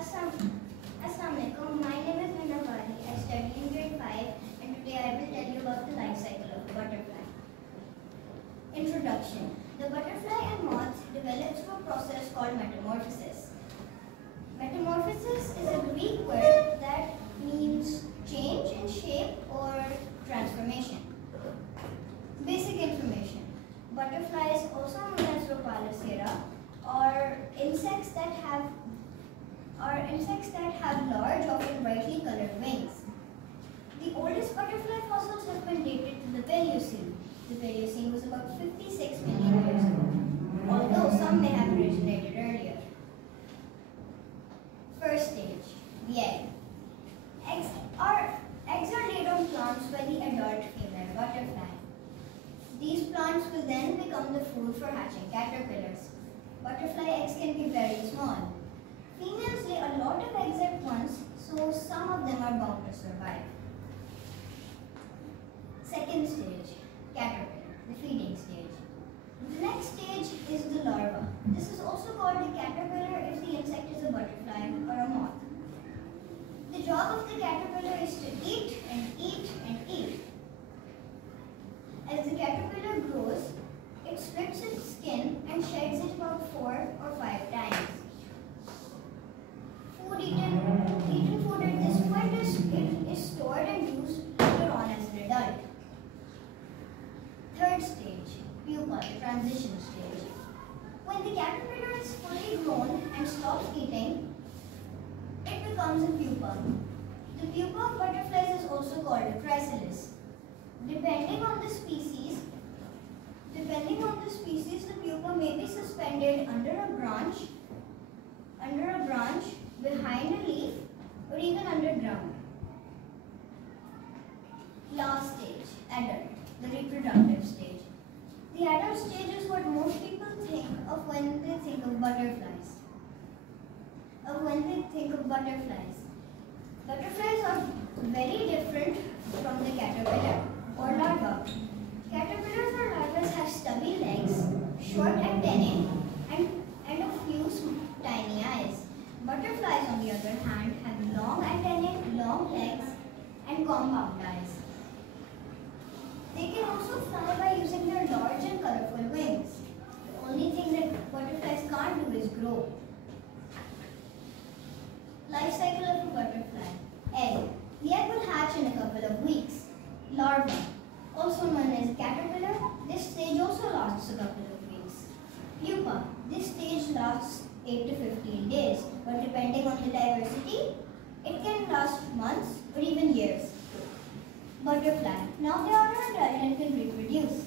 Assalamualaikum. My name is Minawari. I study in grade 5 and today I will tell you about the life cycle of a butterfly. Introduction. The butterfly and moth develops through a process called metamorphosis. Metamorphosis is a Greek word that means change in shape or transformation. Basic information. Butterflies, also known as Rhopalocera, are insects that have large, often brightly colored wings. The oldest butterfly fossils have been dated to the Paleocene. The Paleocene was about 56 million years ago, although some may have originated earlier. First stage, the egg. Eggs are laid on plants by the adult female butterfly. These plants will then become the food for hatching caterpillars. Butterfly eggs can be very small. Females lay a lot of eggs at once, so some of them are bound to survive. Second stage, caterpillar, the feeding stage. The next stage is the larva. This is also called a caterpillar if the insect is a butterfly or a moth. The job of the caterpillar is to eat and eat and eat. As the caterpillar grows, it strips its skin and sheds it about 4 or 5 times. Eaten food at this point is stored and used later on as an adult. Third stage, pupa, the transition stage. When the caterpillar is fully grown and stops eating, it becomes a pupa. The pupa of butterflies is also called a chrysalis. Depending on the species, the pupa may be suspended under a branch, behind a leaf, or even underground. Last stage, adult, the reproductive stage. The adult stage is what most people think of when they think of butterflies. Butterflies are very different from the caterpillar or larva. Caterpillars or larvae have stubby legs, short antennae, and a few tiny eyes. Butterflies, on the other hand, have long antennae, long legs, and compound eyes. They can also fly by using their large and colorful wings. The only thing that butterflies can't do is grow. Life cycle of a butterfly. Egg. The egg will hatch in a couple of weeks. Larva. Also known as caterpillar, this stage also lasts a couple of weeks. Pupa. This stage lasts 8 to 15 days, but depending on the diversity, it can last months or even years. Butterfly. Now they are an adult and can reproduce.